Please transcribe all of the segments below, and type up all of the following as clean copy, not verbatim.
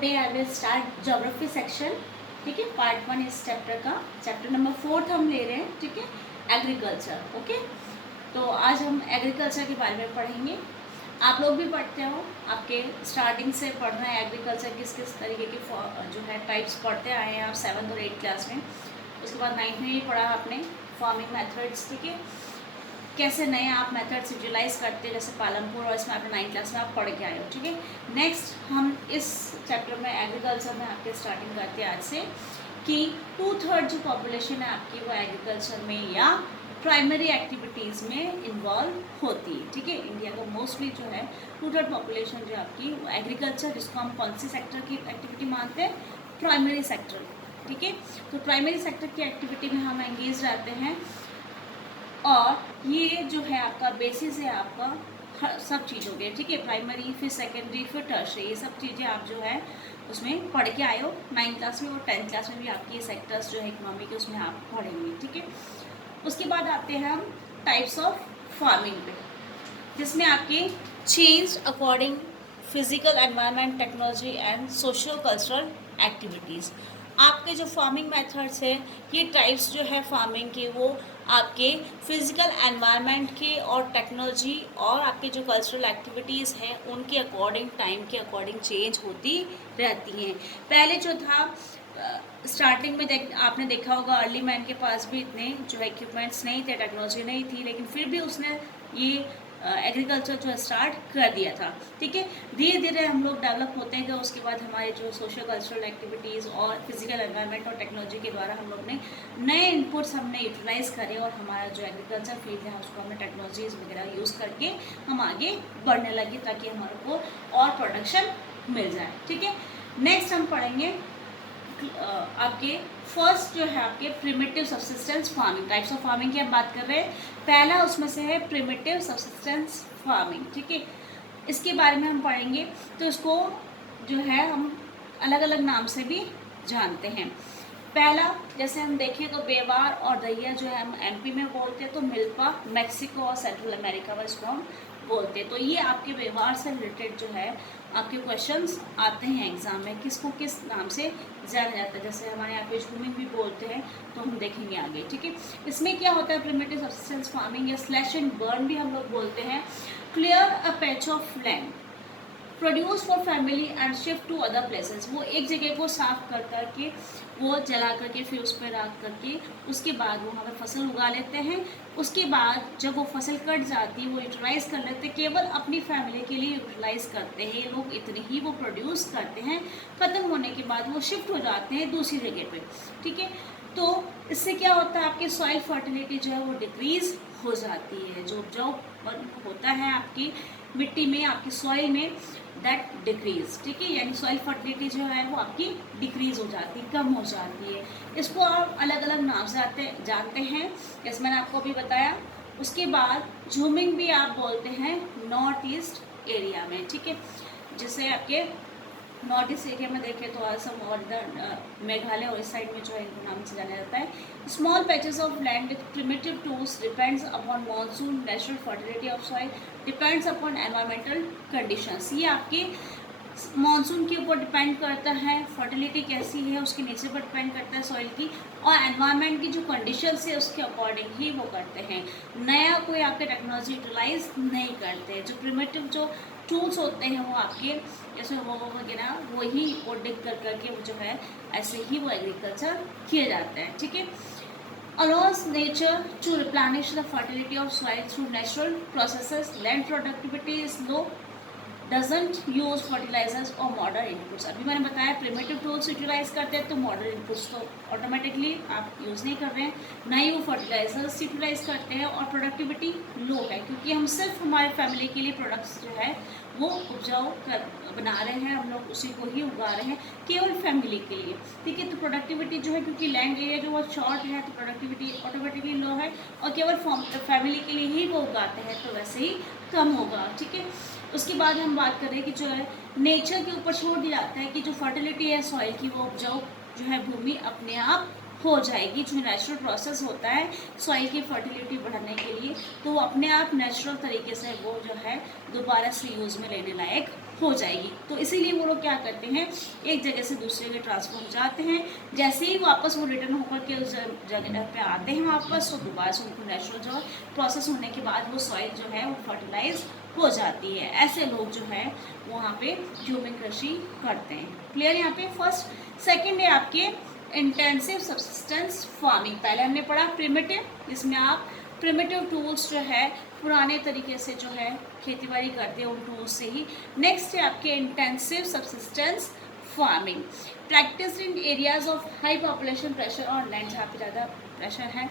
Today I will start geography section. ठीक है, part 1 इस चैप्टर का, चैप्टर नंबर 4 हम ले रहे हैं। ठीक है, एग्रीकल्चर। ओके, तो आज हम एग्रीकल्चर के बारे में पढ़ेंगे। आप लोग भी पढ़ते हो, आपके स्टार्टिंग से पढ़ रहे हैं एग्रीकल्चर, किस किस तरीके के जो है टाइप्स पढ़ते आए हैं आप 7th और 8th क्लास में। उसके बाद 9th में भी पढ़ा आपने फार्मिंग मेथड्स। ठीक है, कैसे नए आप मेथड्स यूटिलाइज करते हैं, जैसे पालनपुर, और इसमें आपने 9th क्लास में आप पढ़ के आए हो। ठीक है, नेक्स्ट हम इस चैप्टर में एग्रीकल्चर में आपके स्टार्टिंग करते हैं आज से कि 2/3 जो पॉपुलेशन है आपकी वो एग्रीकल्चर में या प्राइमरी एक्टिविटीज़ में इन्वॉल्व होती है। ठीक है, इंडिया का मोस्टली जो है 2/3 पॉपुलेशन जो आपकी वो एग्रीकल्चर, जिसको हम कौन सी सेक्टर की एक्टिविटी मानते हैं, प्राइमरी सेक्टर। ठीक है, तो प्राइमरी सेक्टर की एक्टिविटी में हम एंगेज रहते हैं, और ये जो है आपका बेसिस है आपका हर सब चीज़ों के। ठीक है, प्राइमरी, फिर सेकेंडरी, फिर टर्शरी, ये सब चीज़ें आप जो है उसमें पढ़ के आए हो 9th क्लास में, और 10th क्लास में भी आपकी ये सेक्टर्स जो है इकोनॉमी के उसमें आप पढ़ेंगे। ठीक है, उसके बाद आते हैं हम टाइप्स ऑफ फार्मिंग पे, जिसमें आपके change according physical environment, technology and social cultural activities. आपके जो फार्मिंग मेथड्स है, ये टाइप्स जो है फार्मिंग के, वो आपके फिजिकल एनवायरनमेंट के और टेक्नोलॉजी और आपके जो कल्चरल एक्टिविटीज़ हैं उनके अकॉर्डिंग, टाइम के अकॉर्डिंग चेंज होती रहती हैं। पहले जो था स्टार्टिंग में आपने देखा होगा, अर्ली मैन के पास भी इतने जो इक्विपमेंट्स नहीं थे, टेक्नोलॉजी नहीं थी, लेकिन फिर भी उसने ये एग्रीकल्चर जो स्टार्ट कर दिया था। ठीक है, धीरे धीरे हम लोग डेवलप होते हैं, उसके बाद हमारे जो सोशल कल्चरल एक्टिविटीज़ और फिजिकल एनवायरनमेंट और टेक्नोलॉजी के द्वारा हम लोग ने नए इनपुट्स हमने यूटिलाइज करे, और हमारा जो एग्रीकल्चर फील्ड है उसको हमने टेक्नोलॉजीज़ वगैरह यूज़ करके हम आगे बढ़ने लगे, ताकि हमारे को और प्रोडक्शन मिल जाए। ठीक है, नेक्स्ट हम पढ़ेंगे आपके फर्स्ट जो है आपके primitive subsistence farming. Types of farming की हम बात कर रहे हैं, पहला उसमें से है प्रिमिटिव सब्सिस्टेंस फार्मिंग। ठीक है, इसके बारे में हम पढ़ेंगे, तो इसको जो है हम अलग अलग नाम से भी जानते हैं। पहला जैसे हम देखें तो बेवार और दैया जो है हम एमपी में बोलते हैं, तो मिल्पा मैक्सिको और सेंट्रल अमेरिका में इसको हम बोलते हैं। तो ये आपके व्यवहार से रिलेटेड जो है आपके क्वेश्चंस आते हैं एग्जाम में, किसको किस नाम से जाना जाता है। जैसे हमारे यहाँ पे झूमिंग भी बोलते हैं, तो हम देखेंगे आगे। ठीक है, इसमें क्या होता है, प्रिमिटिव सब्सिस्टेंस फार्मिंग या स्लैश एंड बर्न भी हम लोग बोलते हैं। Clear a patch of land, produce for family and shift to other places. वो एक जगह को साफ कर करके, वो जला करके, फिर उस पर रख करके, उसके बाद वो वहाँ पर फसल उगा लेते हैं। उसके बाद जब वो फसल कट जाती है, वो यूटिलाइज कर लेते हैं, केवल अपनी फैमिली के लिए यूटिलाइज करते हैं। ये लोग इतने ही वो प्रोड्यूस करते हैं, ख़त्म होने के बाद वो शिफ्ट हो जाते हैं दूसरी जगह पे। ठीक है, तो इससे क्या होता है, आपकी सॉइल फर्टिलिटी जो है वो डिक्रीज़ हो जाती है। जो उपजाऊ होता है आपकी मिट्टी में, आपकी सॉइल में, दैट डिक्रीज। ठीक है, यानी सॉइल फर्टिलिटी जो है वो आपकी डिक्रीज हो जाती है, कम हो जाती है। इसको आप अलग अलग नाम से जानते हैं, जैसे मैंने आपको अभी बताया। उसके बाद झूमिंग भी आप बोलते हैं नॉर्थ ईस्ट एरिया में। ठीक है, जैसे आपके नॉर्थ ईस्ट एरिया में देखें तो असम और इधर मेघालय और इस साइड में जो है इनको नाम से जाना जाता है। Small patches of land with primitive tools depends upon monsoon, natural fertility of soil depends upon environmental conditions. ये आपके मॉनसून के ऊपर डिपेंड करता है, फर्टिलिटी कैसी है उसके नेचर पर डिपेंड करता है सॉइल की, और एनवायरनमेंट की जो कंडीशंस है उसके अकॉर्डिंग ही वो करते हैं। नया कोई आपके टेक्नोलॉजी यूटिलाइज नहीं करते। जो प्रिमिटिव जो टूल्स होते हैं वो आपके जैसे वो वगैरह वही वो डिग कर करके वो जो है ऐसे ही वो एग्रीकल्चर किए जाते हैं। ठीक है, allows nature to replenish the fertility of soil through natural processes. Land productivity is low, doesn't use fertilizers or modern inputs. अभी मैंने बताया प्रिमिटिव टूल्स यूटिलाइज करते हैं, तो मॉडर्न इनपुट्स तो ऑटोमेटिकली आप यूज़ नहीं कर रहे हैं, ना ही वो फर्टिलाइजर्स यूटिलाइज करते हैं, और प्रोडक्टिविटी लो है, क्योंकि हम सिर्फ हमारे फैमिली के लिए प्रोडक्ट्स जो है वो उपजाऊ कर बना रहे हैं, हम लोग उसी को ही उगा रहे हैं केवल फैमिली के लिए। ठीक है, तो प्रोडक्टिविटी जो है, क्योंकि लैंड एरिया जो वो शॉर्ट है, तो प्रोडक्टिविटी ऑटोमेटिकली लो है, और केवल फैमिली के लिए ही वो उगाते हैं, तो वैसे ही कम होगा। ठीक है, उसके बाद हम बात करें कि जो है नेचर के ऊपर छोड़ दिया जाता है कि जो फर्टिलिटी है सॉइल की, वो उपजाऊ जो है भूमि अपने आप हो जाएगी। जो नेचुरल प्रोसेस होता है सॉइल की फर्टिलिटी बढ़ाने के लिए, तो वो अपने आप नेचुरल तरीके से वो जो है दोबारा से यूज़ में लेने लायक हो जाएगी। तो इसीलिए वो लोग क्या करते हैं, एक जगह से दूसरी जगह ट्रांसफर हो जाते हैं। जैसे ही वापस वो रिटर्न होकर के उस जगह पे आते हैं वापस, तो दोबारा से उनको नेचुरल जो प्रोसेस होने के बाद वो सॉइल जो है वो फर्टिलाइज हो जाती है। ऐसे लोग जो है वहाँ पे ह्यूमन कृषि करते हैं। क्लियर यहाँ पे फर्स्ट। सेकेंड है आपके इंटेंसिव सब्सिस्टेंस फार्मिंग। पहले हमने पढ़ा प्रिमिटिव, इसमें आप प्रिमिटिव टूल्स जो है पुराने तरीके से जो है खेतीबाड़ी करते हैं उन टूल्स से ही। नेक्स्ट है आपके intensive subsistence farming, practice in areas of high population pressure और लैंड, जहाँ पे ज़्यादा प्रेशर है,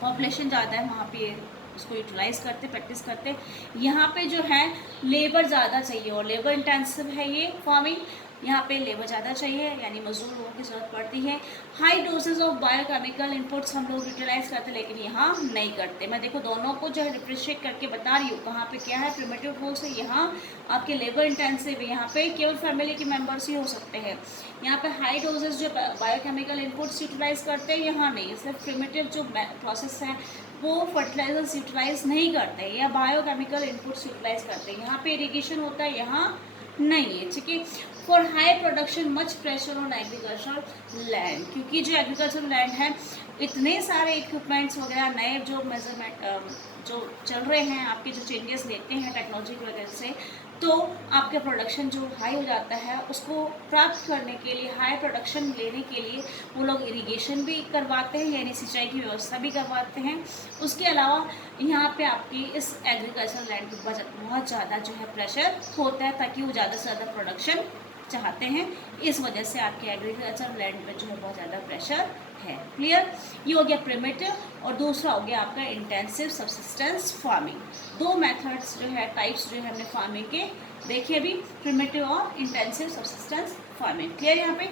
पॉपुलेशन ज़्यादा है, वहाँ पे उसको यूटिलाइज करते, प्रैक्टिस करते। यहाँ पे जो है लेबर ज़्यादा चाहिए और लेबर इंटेंसिव है ये फार्मिंग, यहाँ पे लेबर ज़्यादा चाहिए यानी मजदूर लोगों की ज़रूरत पड़ती है। High doses of biochemical inputs हम लोग यूटिलाइज करते हैं, लेकिन यहाँ नहीं करते। मैं देखो दोनों को जो है डिफ्रेंशिएट करके बता रही हूँ, कहाँ पे क्या है प्रिमिटिव टूल्स है, यहाँ आपके लेबर इंटेंसिव है, यहाँ पे केवल फैमिली के मेम्बर्स ही हो सकते हैं। यहाँ पे हाई डोजेज जो बायोकेमिकल इनपुट्स यूटिलाइज करते हैं, यहाँ नहीं। सिर्फ प्रिमिटिव जो प्रोसेस है वो फर्टिलाइजर्स यूटिलाइज नहीं करते या बायोकेमिकल इनपुट्स यूटिलाइज करते हैं। यहाँ पे इरिगेशन होता है, यहाँ नहीं है, ठीक है। For high production much pressure on agriculture land, क्योंकि जो एग्रीकल्चर लैंड है इतने सारे इक्विपमेंट्स वगैरह नए जो मेजरमेंट जो चल रहे हैं, आपके जो चेंजेस लेते हैं टेक्नोलॉजी की वजह से, तो आपके प्रोडक्शन जो हाई हो जाता है उसको प्राप्त करने के लिए, हाई प्रोडक्शन लेने के लिए वो लोग इरिगेशन भी करवाते हैं यानी सिंचाई की व्यवस्था भी करवाते हैं। उसके अलावा यहाँ पे आपकी इस एग्रीकल्चर लैंड के ऊपर बहुत ज़्यादा जो है प्रेशर होता है, ताकि वो ज़्यादा से ज़्यादा प्रोडक्शन चाहते हैं। इस वजह से आपके एग्रीकल्चर लैंड पे जो है बहुत ज़्यादा प्रेशर है। क्लियर, ये हो गया प्रिमिटिव और दूसरा हो गया आपका इंटेंसिव सब्सिस्टेंस फार्मिंग। दो मेथड्स जो है, टाइप्स जो है हमने फार्मिंग के देखे अभी, प्रिमिटिव और इंटेंसिव सब्सिस्टेंस फार्मिंग। क्लियर। यहाँ पे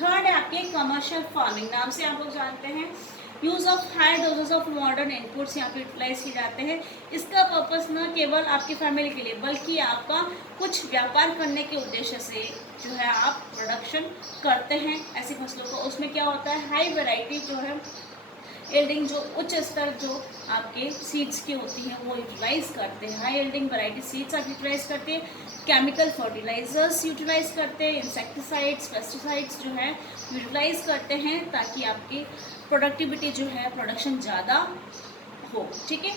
थर्ड है आपके कमर्शियल फार्मिंग, नाम से आप लोग जानते हैं use of high doses of modern inputs यहाँ पे यूटिलाइज किए जाते हैं। इसका पर्पस न केवल आपकी फैमिली के लिए बल्कि आपका कुछ व्यापार करने के उद्देश्य से जो है आप प्रोडक्शन करते हैं ऐसी फसलों को। उसमें क्या होता है, हाई वैरायटी जो है यील्डिंग, जो उच्च स्तर जो आपके सीड्स की होती हैं वो यूटिलाइज करते हैं। हाई यील्डिंग वैरायटी सीड्स आप यूटिलाइज करते हैं, केमिकल फर्टिलाइजर्स यूटिलाइज करते हैं, इंसेक्टिसाइड्स पेस्टिसाइड्स जो है यूटिलाइज करते हैं, ताकि आपकी प्रोडक्टिविटी जो है प्रोडक्शन ज़्यादा हो। ठीक है।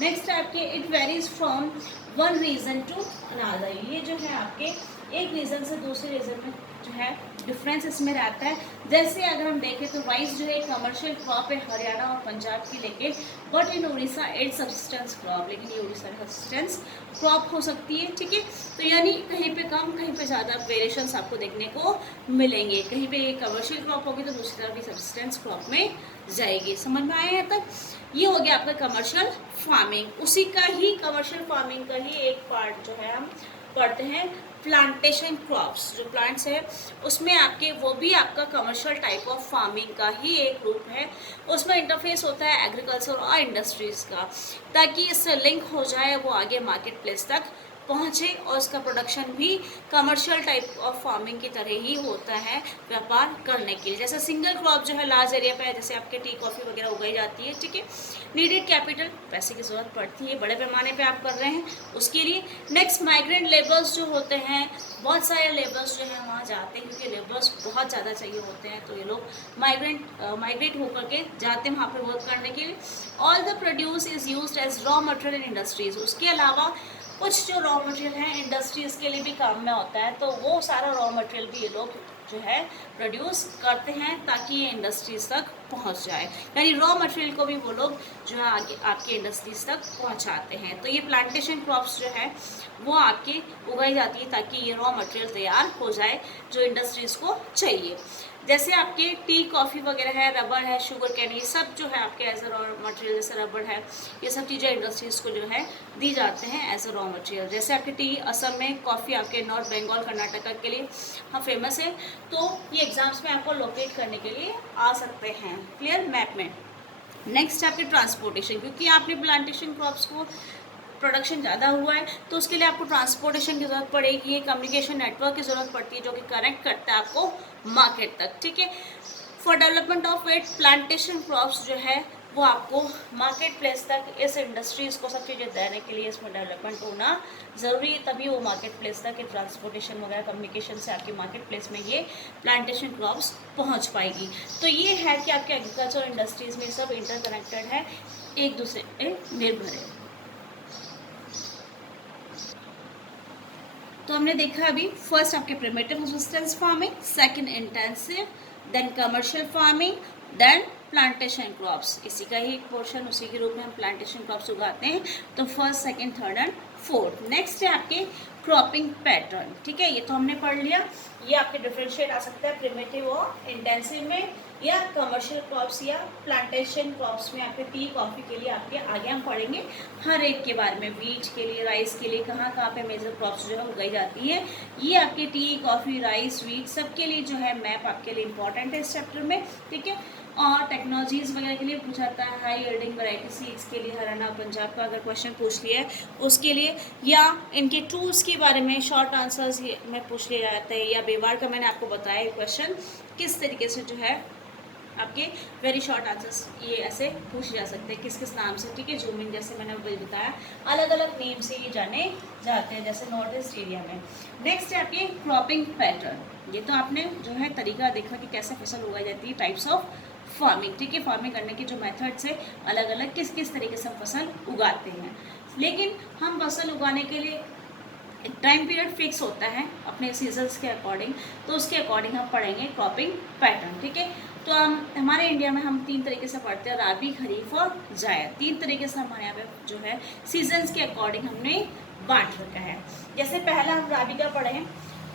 नेक्स्ट आपके it varies from one region to another, ये जो है आपके एक रीज़न से दूसरे रीज़न में जो है डिफरेंस इसमें रहता है। जैसे अगर हम देखें तो राइस जो है कमर्शियल क्रॉप है हरियाणा और पंजाब की, लेकिन but in Orissa it's subsistence crop, लेकिन ये उड़ीसा सब्सिस्टेंस क्रॉप हो सकती है। ठीक है। तो यानी कहीं पे कम कहीं पे ज़्यादा वेरिएशंस आपको देखने को मिलेंगे, कहीं पे ये कमर्शियल क्रॉप होगी तो दूसरी तरफ भी सब्सिस्टेंस क्रॉप में जाएगी। समझ में आया है तक? ये हो गया आपका कमर्शियल फार्मिंग। उसी का ही कमर्शियल फार्मिंग का ही एक पार्ट जो है हम पढ़ते हैं प्लांटेशन क्रॉप्स। जो प्लांट्स है उसमें आपके वो भी आपका कमर्शियल टाइप ऑफ फार्मिंग का ही एक रूप है। उसमें इंटरफेस होता है एग्रीकल्चर और इंडस्ट्रीज़ का, ताकि इससे लिंक हो जाए, वो आगे मार्केट प्लेस तक पहुँचे और इसका प्रोडक्शन भी कमर्शियल टाइप ऑफ फार्मिंग की तरह ही होता है व्यापार करने के लिए। जैसे सिंगल क्रॉप जो है लार्ज एरिया पे है, जैसे आपके टी कॉफ़ी वगैरह उगाई जाती है। ठीक है। नीडेड कैपिटल, पैसे की ज़रूरत पड़ती है, बड़े पैमाने पे आप कर रहे हैं उसके लिए। नेक्स्ट माइग्रेंट लेबर्स जो होते हैं, बहुत सारे लेबर्स जो हैं वहाँ जाते हैं क्योंकि लेबर्स बहुत ज़्यादा चाहिए होते हैं, तो ये लोग माइग्रेट होकर के जाते हैं वहाँ पर वर्क करने के लिए। All the produce is used as raw material in industries. उसके अलावा कुछ जो रॉ मटेरियल है इंडस्ट्रीज़ के लिए भी काम में होता है, तो वो सारा रॉ मटेरियल भी ये लोग जो है प्रोड्यूस करते हैं ताकि ये इंडस्ट्रीज़ तक पहुंच जाए, यानी रॉ मटेरियल को भी वो लोग जो है आगे आपके इंडस्ट्रीज़ तक पहुंचाते हैं। तो ये प्लांटेशन क्रॉप्स जो है वो आपके उगाई जाती है ताकि ये रॉ मटेरियल तैयार हो जाए जो इंडस्ट्रीज़ को चाहिए। जैसे आपके टी कॉफ़ी वगैरह है, रबर है, शुगर कैन, ये सब जो है आपके एज अ रॉ मटेरियल, जैसे रबर है, ये सब चीज़ें इंडस्ट्रीज़ को जो है दी जाते हैं एज अ रॉ मटेरियल। जैसे आपके टी असम में, कॉफ़ी आपके नॉर्थ बंगाल कर्नाटका के लिए हाँ फेमस है, तो ये एग्जाम्स में आपको लोकेट करने के लिए आ सकते हैं। क्लियर मैप में। नेक्स्ट आपके ट्रांसपोर्टेशन, क्योंकि आपने प्लांटेशन क्रॉप्स को प्रोडक्शन ज़्यादा हुआ है तो उसके लिए आपको ट्रांसपोर्टेशन की ज़रूरत पड़ेगी, कम्युनिकेशन नेटवर्क की ज़रूरत पड़ती है जो कि कनेक्ट करता है आपको मार्केट तक। ठीक है। For development of it, plantation crops जो है वो आपको मार्केट प्लेस तक इस इंडस्ट्रीज़ को सब चीज़ें देने के लिए इसमें डेवलपमेंट होना ज़रूरी है, तभी वो मार्केट प्लेस तक ट्रांसपोर्टेशन वगैरह कम्युनिकेशन से आपके मार्केट प्लेस में ये प्लांटेशन क्रॉप्स पहुंच पाएगी। तो ये है कि आपके एग्रीकल्चर इंडस्ट्रीज़ में सब इंटरकनेक्टेड है, एक दूसरे पर निर्भर है। तो हमने देखा अभी फर्स्ट आपके primitive subsistence farming, second intensive, then commercial farming, then plantation crops. इसी का ही एक पोर्शन, उसी के रूप में हम प्लांटेशन क्रॉप्स उगाते हैं। तो first, second, third and fourth. Next है आपके क्रॉपिंग पैटर्न। ठीक है, ये तो हमने पढ़ लिया। ये आपके डिफरेंशिएट आ सकता है प्रिमिटिव और इंटेंसिव में, या कमर्शियल क्रॉप्स या प्लांटेशन क्रॉप्स में। आपके टी कॉफ़ी के लिए आपके आगे हम पढ़ेंगे हर एक के बारे में, वीट के लिए, राइस के लिए कहाँ कहाँ पे मेजर क्रॉप्स जो है उगाई जाती है। ये आपके टी, कॉफ़ी, राइस, वीट सबके लिए जो है मैप आपके लिए इंपॉर्टेंट है इस चैप्टर में। ठीक है, और टेक्नोलॉजीज़ वगैरह के लिए पूछा जाता है, हाई यील्डिंग वैरायटी सीड्स के लिए हरियाणा पंजाब का अगर क्वेश्चन पूछ लिया है उसके लिए, या इनके टूल्स के बारे में शॉर्ट आंसर्स में पूछ लिया जाता है, या बेवार का मैंने आपको बताया क्वेश्चन किस तरीके से जो है आपके वेरी शॉर्ट आंसर्स ये ऐसे पूछे जा सकते हैं किस किस नाम से। ठीक है, जूमिंग जैसे मैंने बताया अलग अलग नेम से ये जाने जाते हैं, जैसे नॉर्थ ईस्ट एरिया में। नेक्स्ट है आपकी क्रॉपिंग पैटर्न। ये तो आपने जो है तरीका देखा कि कैसे फसल उगाई जाती है, टाइप्स ऑफ फार्मिंग। ठीक है, फार्मिंग करने के जो मेथड्स है अलग अलग, किस किस तरीके से हम फसल उगाते हैं। लेकिन हम फसल उगाने के लिए एक टाइम पीरियड फिक्स होता है अपने सीजन्स के अकॉर्डिंग, तो उसके अकॉर्डिंग हम पढ़ेंगे क्रॉपिंग पैटर्न। ठीक है, तो हम हमारे इंडिया में हम 3 तरीके से पढ़ते हैं, राबी, खरीफ और जायद। 3 तरीके से हमारे यहाँ पे जो है सीजन्स के अकॉर्डिंग हमने बांट रखा है। जैसे पहला हम राबी का पढ़ें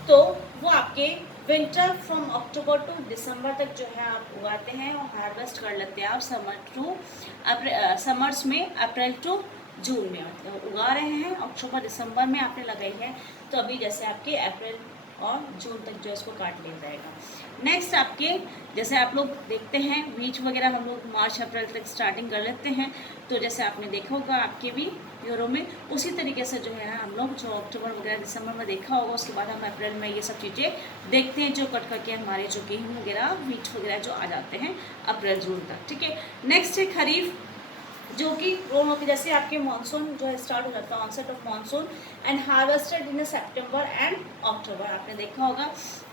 तो वो आपके विंटर फ्रॉम अक्टूबर टू दिसंबर तक जो है आप उगाते हैं और हार्वेस्ट कर लेते हैं आप समर्स में अप्रैल टू जून में, मतलब उगा रहे हैं अक्टूबर दिसंबर में आपने लगाई है, तो अभी जैसे आपके अप्रैल और जून तक जो इसको काट लिया जाएगा। नेक्स्ट आपके जैसे आप लोग देखते हैं वीट वगैरह हम लोग मार्च अप्रैल तक स्टार्टिंग कर लेते हैं, तो जैसे आपने देखा होगा आपके भी यूरो में उसी तरीके से जो है हम लोग जो अक्टूबर वगैरह दिसंबर में देखा होगा, उसके बाद हम अप्रैल में ये सब चीज़ें देखते हैं जो कट करके हमारे जो गेहूँ वगैरह वीट वगैरह जो आ जाते हैं अप्रैल जून तक। ठीक है, नेक्स्ट है खरीफ, जो कि रोम होती जैसे आपके मानसून जो है स्टार्ट हो जाता है, onset of monsoon and harvested in September and October. आपने देखा होगा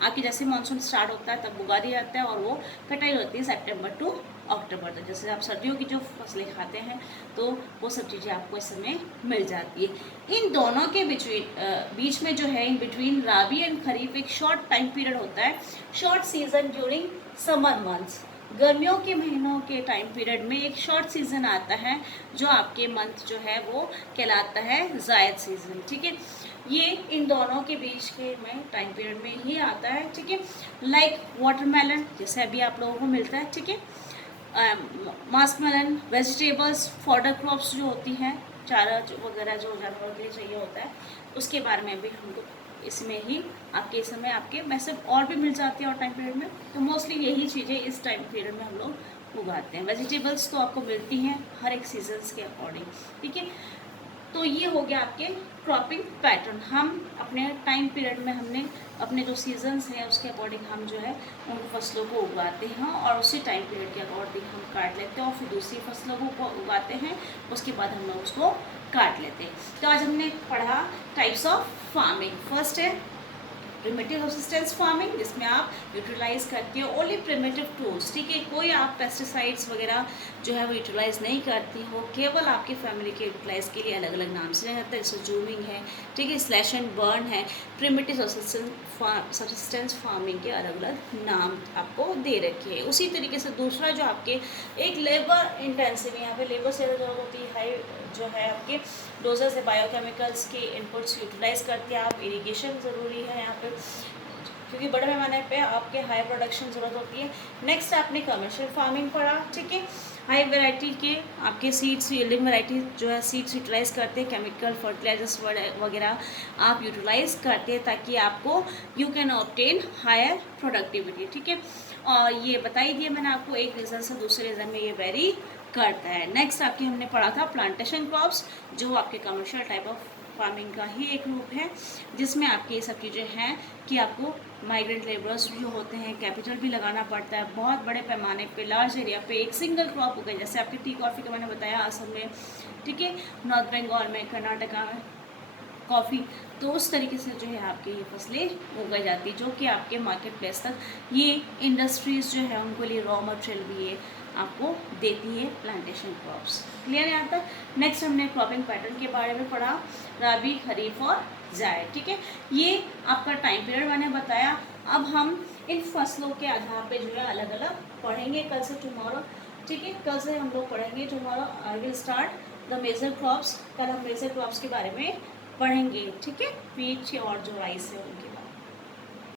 आपकी जैसे मानसून स्टार्ट होता है तब उगा दिया जाता है और वो कटाई होती है सितंबर टू अक्टूबर तक। जैसे आप सर्दियों की जो फसलें खाते हैं तो वो सब चीज़ें आपको इस समय मिल जाती है। इन दोनों के बीच में जो है इन बिटवीन राबी एंड खरीफ एक शॉर्ट टाइम पीरियड होता है, short season during summer months. गर्मियों के महीनों के टाइम पीरियड में एक शॉर्ट सीज़न आता है जो आपके मंथ जो है वो कहलाता है जायद सीज़न। ठीक है, ये इन दोनों के बीच के में टाइम पीरियड में ही आता है। ठीक है, लाइक वाटरमेलन जैसे अभी आप लोगों को मिलता है। ठीक है, मस्कमेलन, वेजिटेबल्स, फॉडर क्रॉप्स जो होती हैं, चारा वगैरह जो जानवरों के लिए चाहिए होता है, उसके बारे में भी हमको इसमें ही आपके इस समय आपके वैसे और भी मिल जाती है और टाइम पीरियड में, तो मोस्टली यही चीज़ें इस टाइम पीरियड में हम लोग उगाते हैं। वेजिटेबल्स तो आपको मिलती हैं हर एक सीजन्स के अकॉर्डिंग। ठीक है, तो ये हो गया आपके क्रॉपिंग पैटर्न। हम अपने टाइम पीरियड में हमने अपने जो सीजन्स हैं उसके अकॉर्डिंग हम जो है उन फसलों को उगाते हैं और उसी टाइम पीरियड के अकॉर्डिंग हम काट लेते हैं और फिर दूसरी फसलों को उगाते हैं, उसके बाद हम लोग उसको काट लेते हैं। तो आज हमने पढ़ा टाइप्स ऑफ फार्मिंग। फर्स्ट है प्रिमिटिव सब्सिस्टेंस फार्मिंग, जिसमें आप यूटिलाइज करते हो ओनली प्रिमिटिव टूल्स। ठीक है, कोई आप पेस्टिसाइड्स वगैरह जो है वो यूटिलाइज नहीं करती हो, केवल आपकी फैमिली के यूटिलाइज के लिए अलग अलग नाम से जाना जाता है, जैसे जूमिंग है, ठीक है, स्लैश एंड बर्न है। प्रिमिटिव सब्सिस्टेंस फार्मिंग के अलग अलग नाम आपको दे रखे हैं। उसी तरीके से दूसरा जो आपके एक लेबर इंटेंसिव, यहाँ पे लेबर से ज़रूरत होती है, हाई जो है आपके डोजेस है बायोकेमिकल्स के इनपुट्स यूटिलाइज करते हैं आप। इरिगेशन ज़रूरी है यहाँ पे क्योंकि बड़े पैमाने पे आपके हाई प्रोडक्शन ज़रूरत होती है। नेक्स्ट आपने कमर्शियल फार्मिंग पढ़ा। ठीक है, हाई वैरायटी के आपके सीड्स, यील्डिंग वैरायटी जो है सीड्स यूटिलाइज करते हैं, केमिकल फर्टिलाइजर्स वगैरह आप यूटिलाइज करते हैं ताकि आपको you can obtain higher productivity. ठीक है, और ये बताई दिया मैंने आपको, एक रीज़न से दूसरे रीज़न में ये वेरी करता है। नेक्स्ट आपके हमने पढ़ा था प्लांटेशन क्रॉप्स, जो आपके कमर्शियल टाइप ऑफ फार्मिंग का ही एक रूप है, जिसमें आपकी ये सब चीज़ें हैं कि आपको माइग्रेंट लेबरर्स जो होते हैं, कैपिटल भी लगाना पड़ता है बहुत बड़े पैमाने पे, लार्ज एरिया पे। एक सिंगल क्रॉप हो गई, जैसे आपकी टी कॉफ़ी का मैंने बताया असम में, ठीक है, नॉर्थ बंगाल में, कर्नाटका में कॉफ़ी, तो उस तरीके से जो है आपकी ये फसलें उगाई जाती है, जो कि आपके मार्केट प्लेस तक ये इंडस्ट्रीज़ जो है उनको लिए रॉ मटेरियल भी ये आपको देती है, प्लांटेशन क्रॉप्स। क्लियर है यहाँ तक? नेक्स्ट हमने क्रॉपिंग पैटर्न के बारे में पढ़ा, रबी, खरीफ और जायद, ठीक है। ये आपका टाइम पीरियड मैंने बताया। अब हम इन फसलों के आधार पे जो है अलग अलग पढ़ेंगे कल से टुमारो, ठीक है। कल से हम लोग पढ़ेंगे, tomorrow I will start the major crops. कल हम मेजर क्रॉप्स के बारे में पढ़ेंगे, ठीक है, वीट और जो राइस है उनके बारे में।